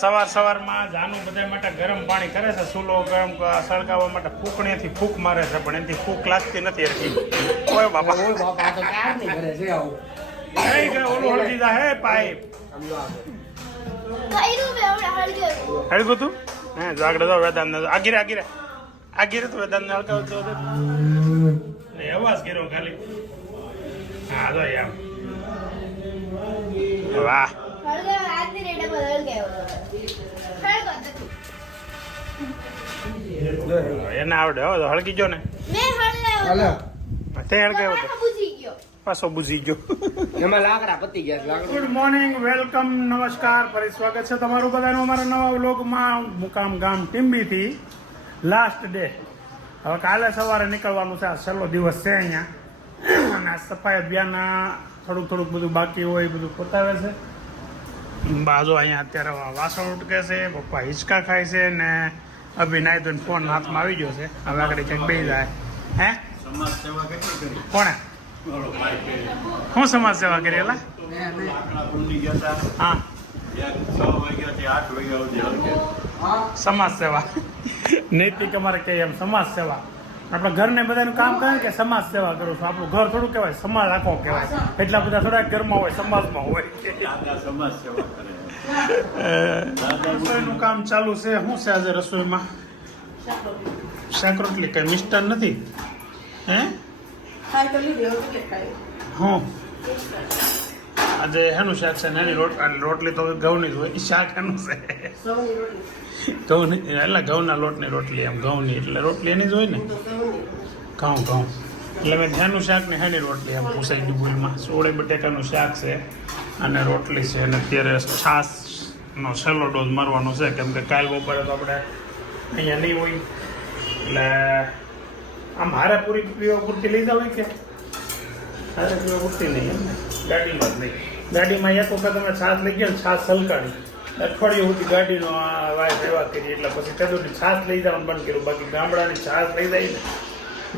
સવાર સવારમાં જાનું બધા માટે ગરમ પાણી કરે છે. સૂલો ગરમ સળગાવવા માટે ફૂંકણીથી ફૂંક મારે છે પણ એનાથી ફૂંક લાગતી નથી હરખી ઓય બાપા. ઓય બાપા તો કાર નહીં કરે છે આવું. એ કે ઓલું હળદી જા હે પાઇપ. હળગું તું? હે જો આગળ જાઓ વેદાંત આગીરે આગીરે આગીરે તો વેદાંત અવાજ કર્યો ખાલી. હા જો એમ વાહ. એને આવડે હો તો હળગી ગયો ને. મેં હળગાવ્યો હાલો. તે. ગયો પાછો બુઝી ગયો. એમાં લાકડા પતી ગયા ગુડ મોર્નિંગ વેલકમ નમસ્કાર ફરી સ્વાગત છે તમારું બધાનું અમારા નવા વ્લોગમાં. મુકામ ગામ ટીમ્બીથી લાસ્ટ ડે હવે કાલે સવારે નીકળવાનું છે આ છેલ્લો દિવસ છે અહીંયા. અને આ સફાઈ અભિયાન થોડુંક થોડુંક બધું બાકી હોય એ બધું પતાવે છે. બાજુ અહીંયા અત્યારે વાસણ ઉટકે છે પપ્પા હિંચકા ખાય છે ને અભી તો ફોન હાથમાં આવી ગયો છે. હવે આગળ ક્યાંક બે જાય. હે? સમાજ સેવા કરી? કોણે? શું સમાજ સેવા કરી એલા? હા. સમાજ સેવા નૈતિક અમારે કહીએ એમ સમાજ સેવા આપણા ઘરને બધાનું કામ કરે કે સમાજ સેવા કરું છું. આપણું ઘર થોડું કહેવાય સમાજ આખો કહેવાય. એટલા બધા થોડા ઘરમાં હોય સમાજમાં હોય. સમાજ સેવા રસોઈનું કામ ચાલુ છે. શું છે આજે રસોઈમાં? શાક રોટલી કઈ મિષ્ટાન નથી? હે? હું. આજે હેનું શાક છે નાની રોટ અને રોટલી તો ઘઉંની જ હોય શાક એનું છે. ઘઉંની એટલે ઘઉંના લોટની રોટલી એમ ઘઉંની એટલે રોટલી એની જ હોય ને? ઘઉં ઘઉં. એટલે મેં ધ્યાનનું શાક ને હેની રોટલી એમ પૂછાઈ ગયું ભૂલમાં. સોળે બટેકાનું શાક છે અને રોટલી છે અને અત્યારે છાશનો છેલ્લો ડોઝ મારવાનો છે કેમ કે કાલ બપોરે તો આપણે અહીંયા નહીં હોય. એટલે આમ હારે પૂરી પીવા પૂરતી લઈ જાવ કે? હારે પીવા પૂરતી નહીં એમ ને? ગાડીમાં જ નહીં. ગાડીમાં એક વખત અમે છાશ લઈ ગયા છાશ સલકાડી. અઠવાડિયું સુધી ગાડીનો આ વાય સેવા કરી, એટલે પછી કદુની છાશ લઈ જવાનું બંધ કર્યું. બાકી ગામડાની છાશ લઈ જાય ને,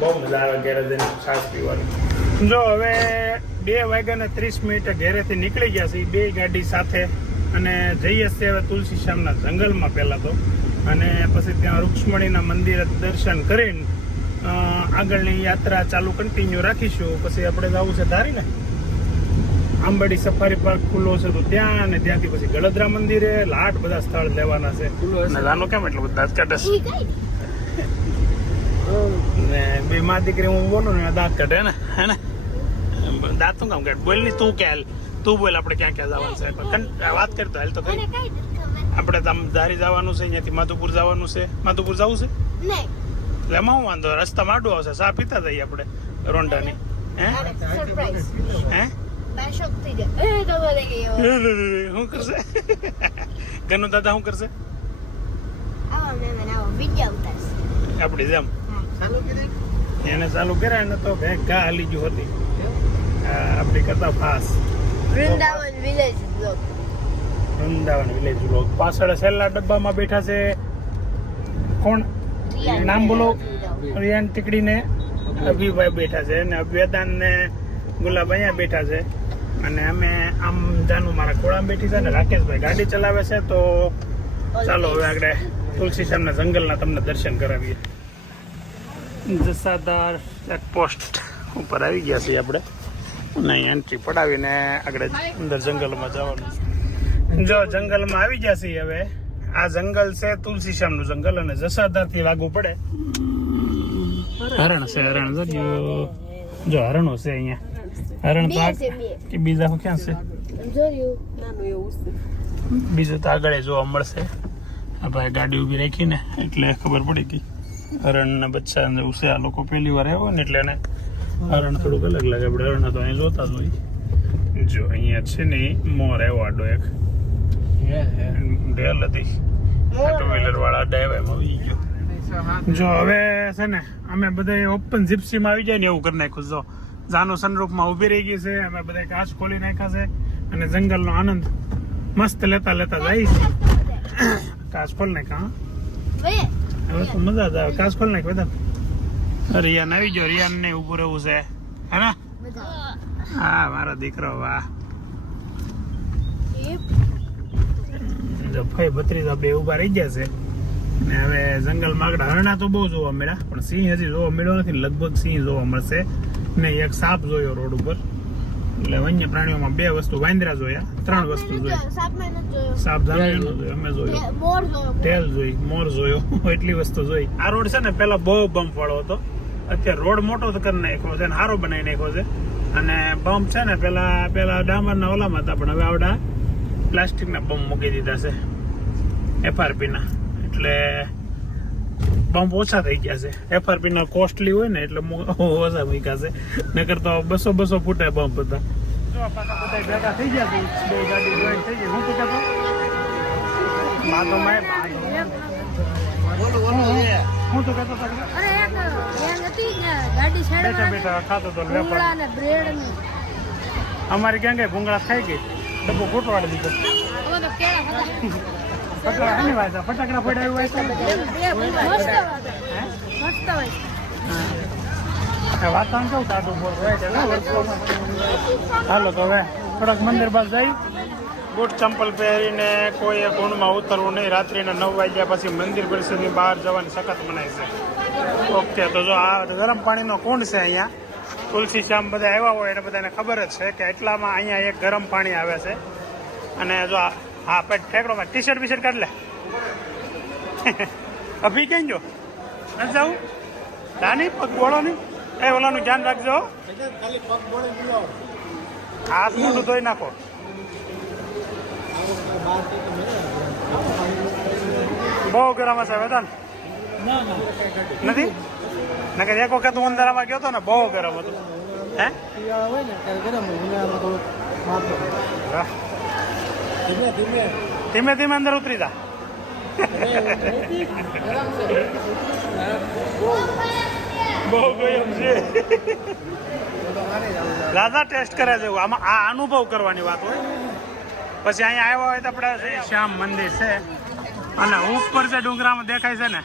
બહુ મજા આવે ઘેરે જઈને છાશ પીવાની. જો હવે બે વાગ્યા ને ત્રીસ મિનિટે ઘેરેથી નીકળી ગયા છે બે ગાડી સાથે. અને જઈએ છીએ હવે તુલસી શ્યામના જંગલમાં પહેલાં તો. અને પછી ત્યાં રૂક્ષ્મણીના મંદિરે દર્શન કરીને આગળની યાત્રા ચાલુ કન્ટિન્યુ રાખીશું. પછી આપણે જવું છે ધારીને. આંબાડી સફારી પાર્ક ખુલ્લો છે તો ત્યાં અને ત્યાંથી પછી ગળદરા મંદિરે લાટ બધા સ્થળ લેવાના છે. નાનો કેમ એટલું બધા? કાઢે છે? ને બે માં દીકરી હું બોલું ને દાંત કાઢે ને? હે ને? દાંત તું કામ કાઢ? બોલની તું કે હાલ. તું બોલ આપણે ક્યાં ક્યાં જવાનું છે? વાત કરતો હાલ તો કઈ. આપણે તમ ધારી જવાનું છે અહીંયાથી માધુપુર જવાનું છે. માધુપુર જવું છે? એટલે એમાં હું વાંધો રસ્તા માડું આવશે. સા પીતા જઈએ આપણે રોંડાની. હે? હે? મેં થઈ જાય એ તો બોલે ગયો શું કરશે ગનુ દાદા શું કરશે આવો મેં મને આવો વિડિયો ઉતારશે આપણી જેમ ચાલુ કરી એને ચાલુ કર્યા ને તો ભેગ ઘા હાલી ગયું હતી આપણી કરતા ફાસ Vrindavan village Vrindavan village block પાછળ છેલ્લા ડબ્બામાં બેઠા છે કોણ નામ બોલો રિયાન ટીકડી ને અભિભાઈ બેઠા છે ને અભ્યદાન ને ગુલાબ અહીંયા બેઠા છે અને અમે આમ જાનું મારા ખોળામાં બેઠી છે ને રાકેશભાઈ ગાડી ચલાવે છે, તો ચાલો હવે આગળ તુલસી શ્યામના જંગલના તમને દર્શન કરાવીએ. જસાદાર ચેકપોસ્ટ ઉપર આવી ગયા છીએ આપણે. અને એન્ટ્રી પડાવીને આગળ અંદર જંગલમાં જવાનું. જો જંગલમાં આવી ગયા છીએ હવે. આ જંગલ છે તુલસી શ્યામનું જંગલ અને જસાદારથી લાગુ પડે. હરણ છે, હરણ. જો હરણો છે અહીંયા. હરણ બે કે બીજા હું ક્યાં છે? બીજું તો આગળ જોવા મળશે. આ ભાઈ ગાડી ઊભી રાખીને એટલે ખબર પડી ગઈ. હરણના બચ્ચા ને ઉસે આ લોકો પહેલી વાર આવ્યો ને એટલે એને હરણ થોડુંક અલગ લાગે. આપણે હરણ તો અહીં જોતા જ હોય. જો અહીંયા છે ને મોર આવ્યો આડો એક. ડેલ હતી. ટુ વ્હીલર વાળા ડ્રાઈવ આવી ગયો. જો હવે છે ને અમે બધા ઓપન જીપ્સીમાં આવી જાય ને એવું કરી નાખ્યું જો. જાનો સનરૂફમાં ઊભી રહી ગઈ છે. અમે બધા કાચ ખોલી નાખ્યા છે અને જંગલનો આનંદ મસ્ત લેતા લેતા જાય છે. કાચ ખોલ નાખ્યા હવે તો મજા જ આવે. કાચ ખોલ નાખ બધા. રિયાન આવી ગયો. રિયાન ને ઊભું રહેવું છે. હે ને હા, મારો દીકરો, વાહ. ફઈ ભત્રીજા બે ઊભા રહી ગયા છે. ને હવે જંગલ માગડા હરણા તો બહુ જોવા મળ્યા, પણ સિંહ હજી જોવા મળ્યો નથી લગભગ સિંહ જોવા મળશે. ને એક સાપ જોયો રોડ ઉપર. એટલે વન્ય પ્રાણીઓમાં બે વસ્તુ વાંદરા જોયા ત્રણ વસ્તુ જોઈ. સાપ મેં જોયો. અમે જોયો. ટેલ જોઈ મોર જોયો એટલી વસ્તુ જોઈ. આ રોડ છે ને પેલા બહુ બમ્પ વાળો હતો. અત્યારે રોડ મોટો કરી નાખ્યો છે અને સારો બનાવી નાખ્યો છે. અને બમ્પ છે ને પેલા પેલા ડામરના ઓલામાં હતા પણ હવે આવડા પ્લાસ્ટિકના બમ્પ મૂકી દીધા છે. એફઆરપી ના. એટલે બમ્પ ઓછા થઈ ગયા છે. એફઆરપી ના કોસ્ટલી હોય ને એટલે ઓછા મૂક્યા છે. નકર તો બસો બસો ફૂટે બમ્પ હતા. જો પાછા બધા ભેગા થઈ ગયા બે ગાડી જોઈન થઈ ગઈ. હું તો? કહેતો માં તો મેં બોલો બોલો હું. તો કહેતો હતો અરે એક ગેંગ હતી ને ગાડી બેઠા બેઠા ખાતો તો ભૂંગળા ને બ્રેડ ને અમારી ભૂંગળા ખાઈ ગઈ. ડબ્બો ખોટવાડી દીધો. હવે તો કેળા હતા ફટાકડા વાત છે. ફટાકડા ફોડાવી હોય મસ્ત હોય વાતાવરણ કેવું ટાઢું બોલ હોય છે હાલો તો હવે થોડાક મંદિર બાદ જઈ. બૂટ ચંપલ પહેરીને કોઈએ કોણમાં ઉતરવું નહીં. રાત્રિના નવ વાગ્યા પછી મંદિર પરિસ્થિતિ બહાર જવાની સખત મનાય છે. ઓકે તો જો આ ગરમ પાણીનો કુંડ છે અહીંયા. તુલસી શ્યામ બધા આવ્યા હોય એને બધાને ખબર જ છે કે એટલામાં અહીંયા એક ગરમ પાણી આવે છે. અને જો આ- હા પણ ટી શર્ટ બી શર્ટ કાઢ લે. અભી ક્યાં ગયો નથી જવું? નાની પગ બોળો નહીં. એ ઓલાનું ધ્યાન રાખજો. હાથ મોઢું ધોઈ નાખો. બહુ ગરમ હશે વેદાન નથી? નકર એક વખત હું અંધારામાં ગયો હતો ને બહુ ગરમ હતું. હે? હોય ને ત્યારે ગરમ ઉનાળામાં થોડુંક મારતો વાહ. ધીમે ધીમે. અંદર ઉતરી જા. બહુ ગરમ છે. દાદા ટેસ્ટ કરે છે. એવું. આમાં આ અનુભવ કરવાની વાત હોય. પછી અહીંયા આવ્યા હોય તો આપણે શ્યામ મંદિર છે. અને ઉપર જે ડુંગરામાં દેખાય છે ને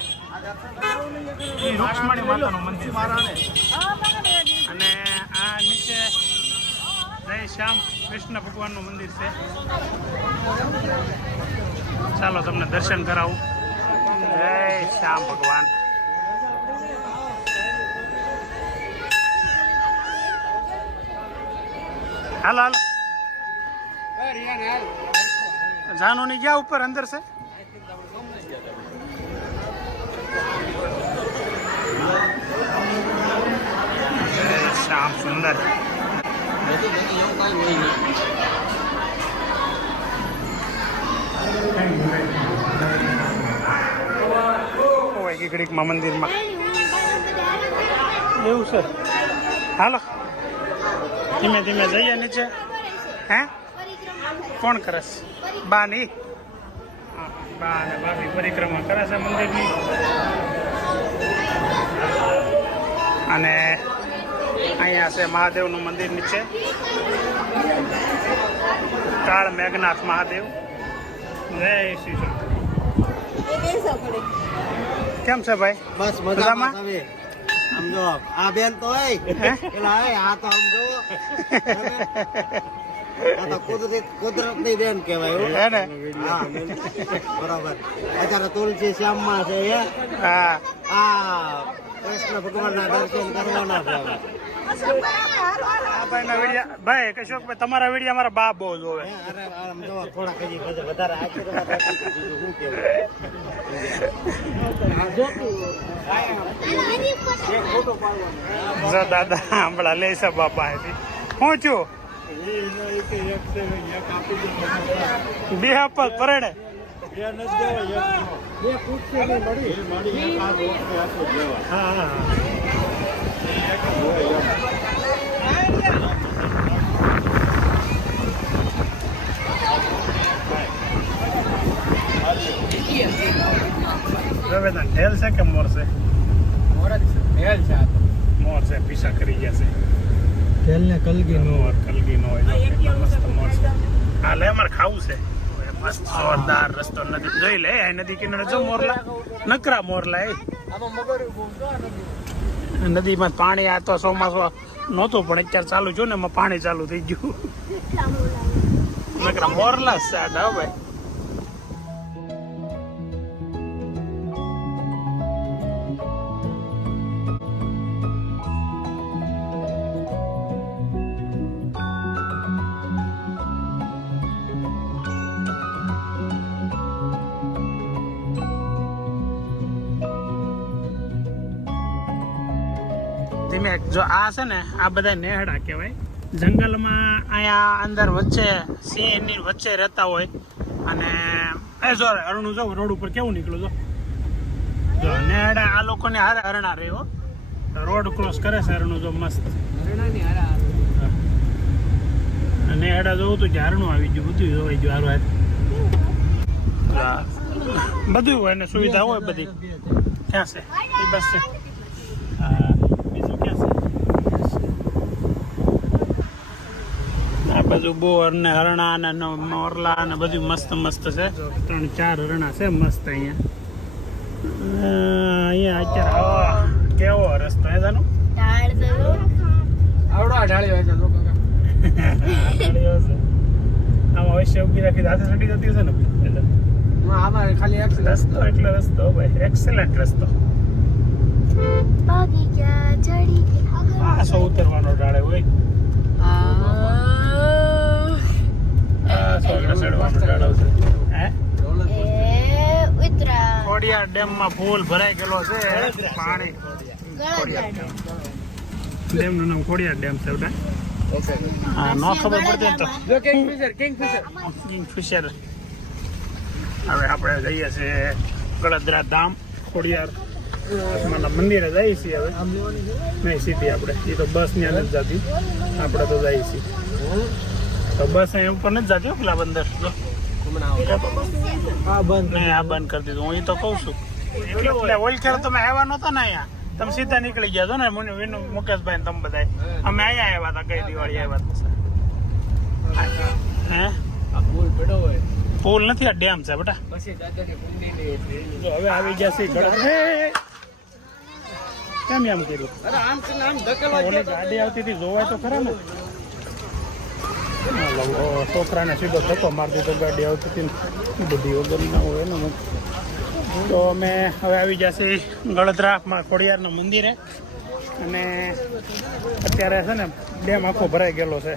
રૂક્ષ્મણી માતાનું મંદિર છે. અને આ નીચે શ્યામ કૃષ્ણ ભગવાનનું મંદિર છે. ચાલો તમને દર્શન કરાવું. જય શ્યામ ભગવાન. હાલો હાલો. જાનો ની ગયા ઉપર અંદર છે? શ્યામ સુંદર. હોય કીકડીકમાં મંદિરમાં. એવું છે? હાલો. ધીમે ધીમે જઈએ નીચે. હે? કોણ કરે છે? બા ની બા ને ભાભી પરિક્રમા કરે છે મંદિરની. અને અહીંયા છે મહાદેવનું મંદિર નીચે. કાળ મેઘનાથ મહાદેવ. જય શ્રી કેમ છે ભાઈ? બસ મજામાં? મજામાં? તમે? આમ જો આ બેન તો આ તો આમ જો. આ તો કુદરત કુદરતની બેન કહેવાય હો. ને? હા બરાબર. અત્યારે તુલસી શ્યામમાં છે હા. આ કૃષ્ણ ભગવાનના દર્શન કરવાના છે હવે. આ ભાઈ તમારા વિડીયા મારા બા બહુ જોવે દાદા હમણાં લેશે છે બાપા હું છું બે આપલ પરણે ઢેલ છે કે મોર છે? મોર છે પીસા કરી ગયા છે. તેલને કલગી નો કલગી નો હોય. એટલો મસ્ત મોર છે. હા લે અમારે ખાવું છે. મસ્ત જોરદાર રસ્તો. નદી જોઈ લે આ નદી કિનારે જો મોરલા. નકરા મોરલા એ. નદીમાં પાણી આ તો ચોમાસું નહોતું પણ અત્યારે ચાલુ જો ને એમાં પાણી ચાલુ થઈ ગયું. નકરા મોરલા જ છે આ ભાઈ. ધીમે જો આ છે ને આ બધા નેહડા કહેવાય. જંગલમાં અહીંયા અંદર વચ્ચે સિંહની વચ્ચે રહેતા હોય. અને એ જો અરણું જો રોડ ઉપર કેવું નીકળ્યું જો. જો નેહડા આ લોકોને હારે હરણા રહ્યો રોડ ક્રોસ કરે છે અરણું જો મસ્ત. અને હેડા જોવું તો ઝારણું આવી ગયું બધું જોવાઈ ગયું હારું હાથ બધું હોય ને સુવિધા હોય બધી. ક્યાં છે. એ બસ છે હા, બીજું ક્યાં છે આ બાજુ બોર ને હરણા ને મોરલા ને બધું મસ્ત મસ્ત છે. ત્રણ ચાર હરણા છે મસ્ત અહીંયા. અહીંયા અત્યારે હવા કેવો રસ્તો હે જાનું ઢાળ તો જો. આમાં અવશ્ય ઊભી રાખી હાથે ચડી જતી હશે ને એટલે. રસ્તો એટલે રસ્તો ભાઈ એક્સેલન્ટ રસ્તો. ચડી ગયા. આ સો ઉતરવાનો ડાળે હોય. ચડવાનો ડાળો હે? એ ડેમમાં ફૂલ ભરાઈ ગયેલો છે. પાણી. ડેમનું નામ ખોડિયાર ડેમ છે બેટા. હા નો ખબર પડતી હવે આપણે જઈએ છીએ ગળદરા ધામ ખોડિયાર. મંદિરે જઈએ છીએ હવે. નહીં સીધી આપણે. એ તો બસની અંદર જતી. આપણે તો જઈએ છીએ. તો બસ અહીં ઉપર નથી જાજો પેલા બંદર. હા બંધ. નહીં આ બંધ કરી દીધું. હું એ તો કહું છું. એટલે ઓલખેર તમે આવ્યા નહોતા ને અહીંયા. તમે સીધા નીકળી ગયા છો ને મુને વિનુ મુકેશભાઈ ને તમે બધા અમે અહીંયા આવ્યા હતા કઈ દિવાળી આવ્યા હતા. હે? પુલ નથી આ ડેમ છે બેટા. જો હવે આવી ગયા છે ગળા હે, હે, હે. કેમ એમ કર્યું? ઓલી ગાડી આવતી હતી જોવાય તો ખરા ને. છોકરાને સીધો ધક્કો મારી દીધો ગાડી આવતી હતી બધી વગર ના હોય ને અમુક. તો અમે હવે આવી જશે મારા ખોડિયારના મંદિરે. અને અત્યારે છે ને ડેમ આખો ભરાઈ ગયેલો છે.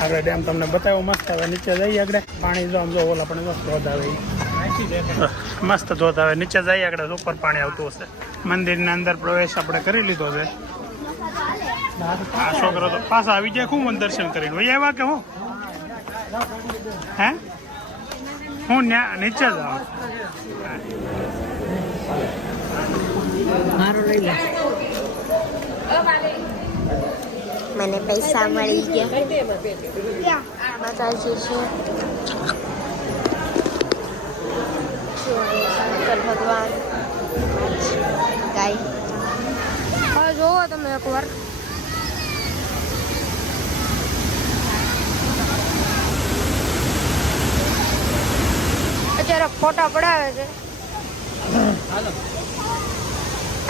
આપણે ડેમ તમને બતાવ્યો મસ્ત. હવે નીચે જઈએ આગળ. પાણી જો આમ જો ઓલા પણ મસ્ત ધોધ આવે મસ્ત ધોધ આવે. નીચે જઈએ આગળ. ઉપર પાણી આવતું હશે. મંદિરના અંદર પ્રવેશ આપણે કરી લીધો છે. આ છોકરો તો પાછા આવી જાય ખૂબ દર્શન કરીને. ભાઈ આવ્યા કે હું? હે? હું ન્યા નીચે જ આવું. મને પૈસા મળી ગયા. માતાજી શું શંકર ભગવાન. ગાય. જોવો તમે એકવાર અત્યારે ફોટા પડાવે છે.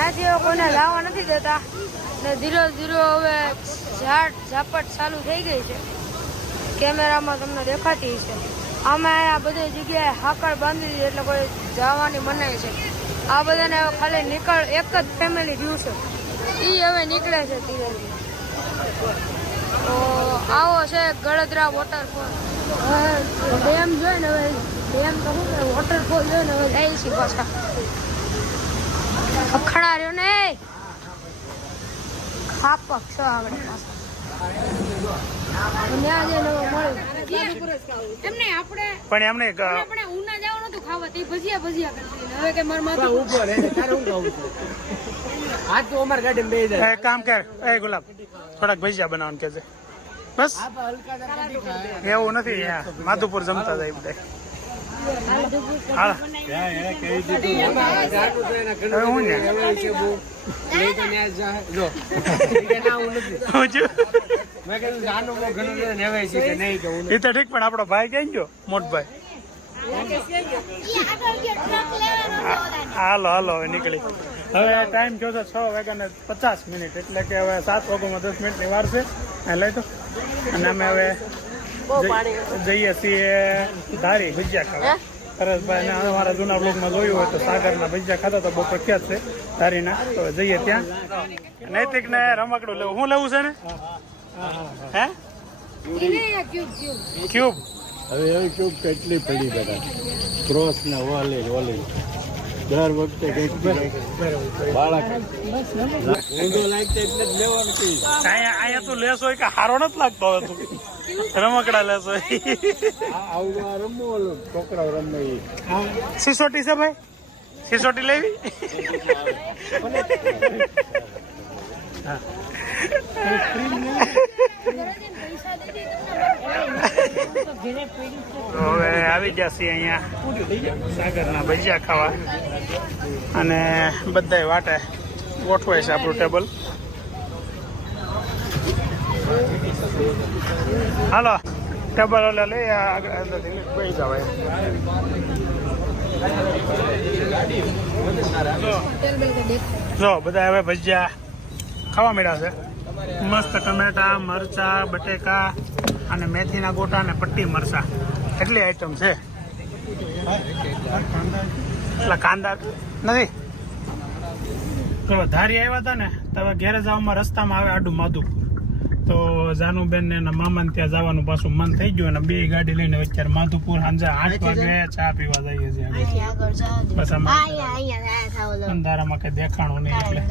આથી હવે કોઈને લાવવા નથી દેતા. ને ધીરે ધીરે હવે ઝાડ ઝાપટ ચાલુ થઈ ગઈ છે. કેમેરામાં તમને દેખાતી છે અમે આ બધી જગ્યાએ હાકળ બાંધી દીધી એટલે કોઈ જવાની મનાય છે. આ બધાને ખાલી નીકળ એક જ ફેમિલી રહ્યું છે. એ હવે નીકળે છે ધીરે ધીરે. તો આવો છે ગળદરા વોટરફોલ ડેમ જોઈ ને હવે તો શું વોટરફોલ ને હવે જાય છે પાછા. અખડા રહ્યો ને મળ્યું. એમને આપણે પણ એમને આપણે ઉના જવાનું હતું ખાવા તે ભજીયા ભજીયા કરતી હવે કે માર માથું ઉપર હે તારે હું કહું છું? આજ તો અમાર ગાડી બે જાય કામ કર. એ ગુલાબ થોડાક ભજીયા બનાવવાનું કે છે બસ એવું નથી માધુપુર જમતા જાય બધા એ ઠીક, પણ આપણો ભાઈ ક્યાં ગયો? મોટભાઈ. હાલો હાલો, હવે નીકળી. હવે ટાઈમ થયો છે છ વાગ્યા ને પચાસ મિનિટ, એટલે કે હવે સાત વાગ્યામાં દસ મિનિટની વાર છે. લઈ તો. અને અમે હવે જઈએ છીએ ધારી ભજીયા ખાવા. સરસભાઈ ને અમારા જૂના બ્લોગમાં જોયું હોય તો સાગરના ભજીયા ખાતા તો બહુ પ્રખ્યાત છે ધારીના. તો જઈએ ત્યાં. નૈતિક ને રમકડું લેવું. શું લેવું છે ને? હે? ક્યુબ. હવે હવે ક્યુબ કેટલી પડી બેટા. ક્રોસ ને ઓલી ઓલી દર વખતે બાળક. ઊંધો લાગતો એટલે જ લેવાનું અહીંયા અહીંયા તું લેસ હોય કે હારો નથી લાગતો હવે તું. રમકડા લેશો છોકરાઓ રમે. સિસોટી છે ભાઈ? સિસોટી લેવી? હવે આવી જશે અહીંયા. સાગરના ભજીયા ખાવા. અને બધાય વાટે ગોઠવાય છે આપણું ટેબલ. હાલો, ટેબલ ઓલે લઈ અંદરથી લઈ જો, બધા હવે ભજીયા ખાવા મળ્યા છે. મસ્ત ટમેટા, મરચા, બટેકા અને મેથીના ગોટા અને પટ્ટી મરચા. કેટલી આઈટમ છે? એટલે કાંદા નથી? તો ધારી આવ્યા હતા ને, તો હવે ઘેરે જવામાં રસ્તામાં આવે આડું માધુપુર તો જાનુબેન ને એના મામાને ત્યાં જવાનું પાછું મન થઈ ગયું અને બે ગાડી લઈને અત્યારે માધુપુર સાંજે આઠ વાગે ચા પીવા જઈએ છીએ. બસ અંધારામાં કઈ દેખાણું નહીં એટલે.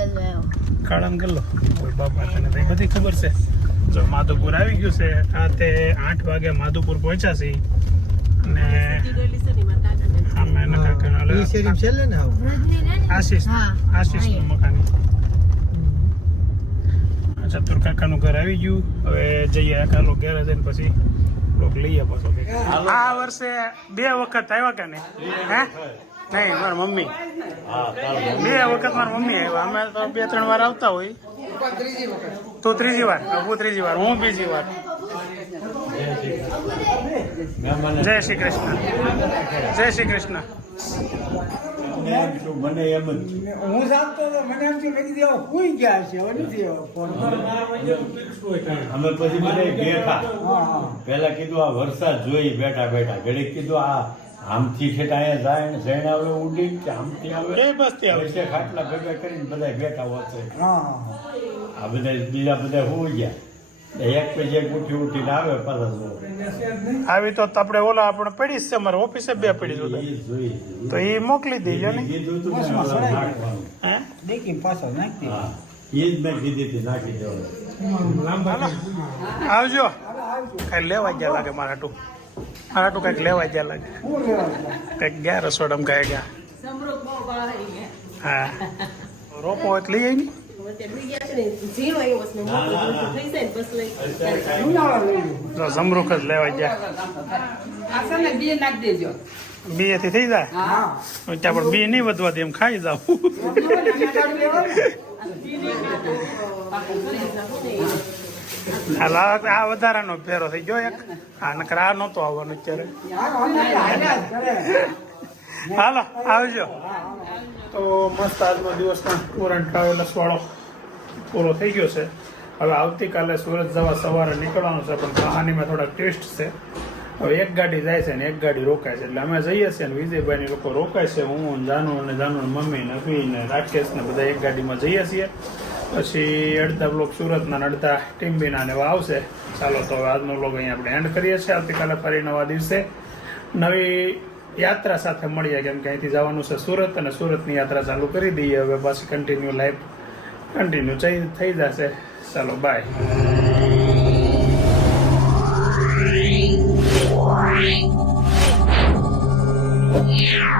કાળમ ગલ્લો બાપા તને બધી ખબર છે? જો માધુપુર આવી ગયું છે આ તે આઠ વાગે માધુપુર પહોંચ્યા છે. અને આશીષ આશીષનું મકાન ચતુર કાકાનું ઘર આવી ગયું હવે જઈએ કાલો ઘેર જઈને પછી લોક લઈએ પાછો. આ વર્ષે બે વખત આવ્યા કે નહીં? હે? નહીં મારા મમ્મી. બે વખત મારા મમ્મી આવ્યા. અમે તો બે ત્રણ વાર આવતા હોય. તો ત્રીજી વાર. હું ત્રીજી વાર. હું બીજી વાર. જય શ્રી કૃષ્ણ. જય શ્રી કૃષ્ણ. મને એમ જ હું જાણતો હતો મને એમ મેં કીધું આવો ગયા છે હવે નથી ફોન અમે પછી મને બેઠા. પેલા કીધું આ વરસાદ જોઈ બેઠા બેઠા. ઘડીક કીધું આ આમથી છે અહીંયા જાય ને જઈને આવે ઉડી કે આમથી આવે? એ બસથી આવે. વચ્ચે ખાટલા ભેગા કરીને બધા બેઠા હોય હા આ બધા બીજા બધા હોઈ ગયા. એક પછી એક ઉઠી ઉઠીને આવે પાછા આવી તો આપણે ઓલા આપણે પડી છે અમારે ઓફિસે બે પડી જોતા તો એ મોકલી દેજો ને. આવજો. કઈ લેવા ગયા લાગે મારા ટુ મારા ટુ કંઈક લેવા ગયા લાગે. કંઈક ગયા રસોડમ કઈ ગયા. હા. રોપો એટલે લઈ આવી જમરૂખ જ લેવા ગયા બી એથી થઈ જાય? ત્યાં પણ બી નહીં વધવા દે એમ ખાઈ જાવ આ વધારાનો ફેરો થઈ ગયો એક. આ નકર આ નહોતો આવવાનો અત્યારે. હાલો આવજો. તો મસ્ત આજનો દિવસ પણ ટૂર એન્ડ ટ્રાવેલર્સ વાળો પૂરો થઈ ગયો છે. હવે આવતીકાલે સુરત જવા સવારે નીકળવાનું છે, પણ કહાનીમાં થોડાક ટ્વિસ્ટ છે. હવે એક ગાડી જાય છે ને એક ગાડી રોકાય છે. એટલે અમે જઈએ છીએ ને વિજયભાઈની લોકો રોકાય છે. હું જાનુ અને જાનુ મમ્મી ને અભી ને રાકેશ ને બધા એક ગાડીમાં જઈએ છીએ. પછી અડધા બ્લોક સુરતના ને અડધા ટીમ્બીના ને આવશે. ચાલો તો હવે આજનો બ્લોગ અહીંયા આપણે એન્ડ કરીએ છીએ. આવતીકાલે ફરી નવા દિવસે. નવી યાત્રા સાથે મળીએ. કેમ કે અહીંથી જવાનું છે સુરત અને સુરતની યાત્રા ચાલુ કરી દઈએ. હવે બસ કન્ટિન્યુ લાઈફ કન્ટિન્યુ થઈ જશે. ચાલો બાય Yeah.